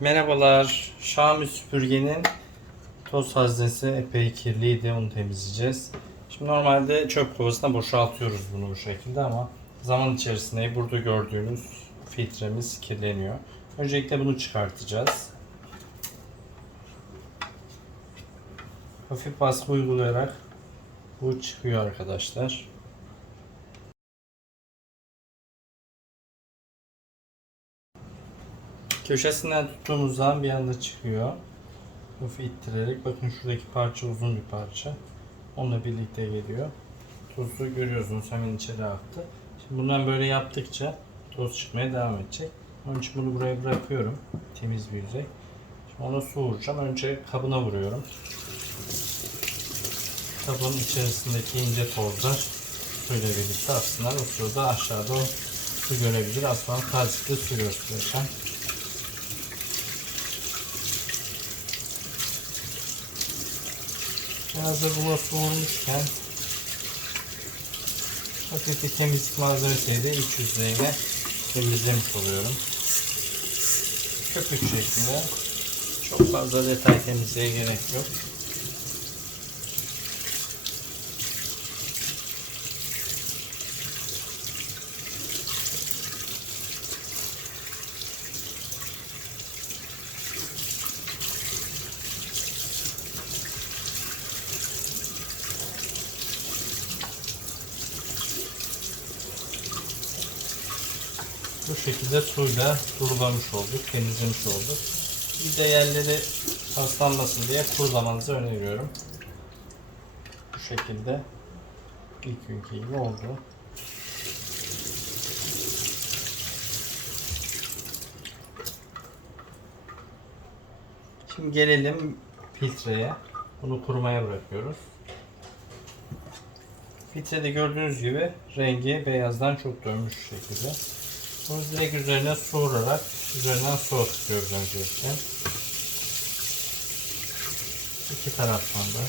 Merhabalar. Xiaomi süpürgenin toz haznesi epey kirliydi. Onu temizleyeceğiz. Şimdi normalde çöp kovasına boşaltıyoruz bunu bu şekilde ama zaman içerisinde burada gördüğünüz filtremiz kirleniyor. Öncelikle bunu çıkartacağız. Hafif baskı uygulayarak bu çıkıyor arkadaşlar. Köşesinden tuttuğumuz zaman bir anda çıkıyor. Hafif ittirerek bakın şuradaki parça uzun bir parça. Onunla birlikte geliyor. Tozu görüyorsunuz hemen içeri aktı. Şimdi bundan böyle yaptıkça toz çıkmaya devam edecek. Onun için bunu buraya bırakıyorum. Temiz bir yüzey. Şimdi ona su vuracağım. Önce kabına vuruyorum. Kabın içerisindeki ince tozlar suyla birlikte aksınlar. O sırada aşağıda o su görebilir. Aslan tazikli su göstereceğim. Hazır vurmuşken hafif bir temizlik malzemesiyle iç yüzeyine temizlemiş oluyorum. Köpük şeklinde. Çok fazla detay temizliğe gerek yok. Bu şekilde suyla durulamış olduk, temizlemiş olduk. Bir de yerleri paslanmasın diye kurulamanızı öneriyorum. Bu şekilde ilk günkü gibi oldu. Şimdi gelelim filtreye. Bunu kurumaya bırakıyoruz. Filtrede gördüğünüz gibi rengi beyazdan çok dönmüş şekilde. Bunu direkt üzerine su vurarak üzerinden su akıtıyoruz öncelikle. İki taraftan da.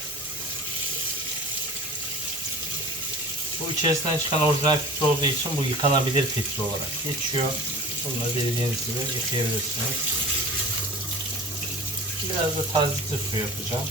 Bu içerisinden çıkan orijinal filtre olduğu için bu yıkanabilir filtre olarak geçiyor. Bunları dilediğiniz gibi yıkayabilirsiniz. Biraz da tazikli su yapacağım.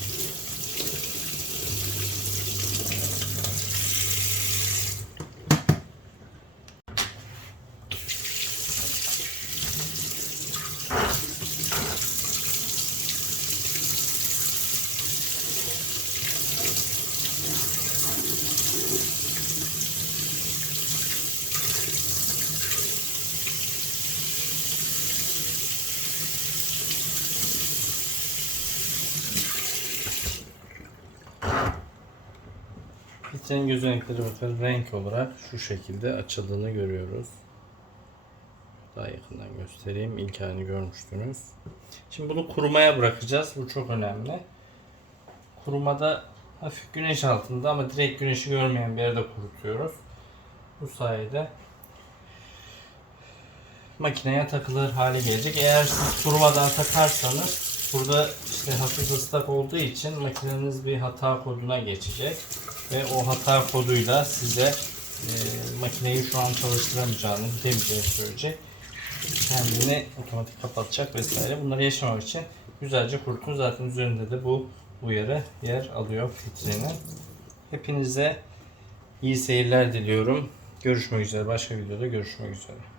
Filtrenin gözenekleri bakın renk olarak şu şekilde açıldığını görüyoruz. Daha yakından göstereyim. İlk halini görmüştünüz. Şimdi bunu kurumaya bırakacağız. Bu çok önemli. Kurumada hafif güneş altında ama direkt güneşi görmeyen bir yerde kurutuyoruz. Bu sayede makineye takılır hale gelecek. Eğer siz kurumadan takarsanız burada işte hafif ıslak olduğu için makineniz bir hata koduna geçecek ve o hata koduyla size e, makineyi şu an çalıştıramayacağını, gidemeyeceğini söyleyecek. Kendini otomatik kapatacak vesaire. Bunları yaşamak için güzelce kurutun. Zaten üzerinde de bu uyarı yer alıyor filtrenin. Hepinize iyi seyirler diliyorum. Görüşmek üzere. Başka videoda görüşmek üzere.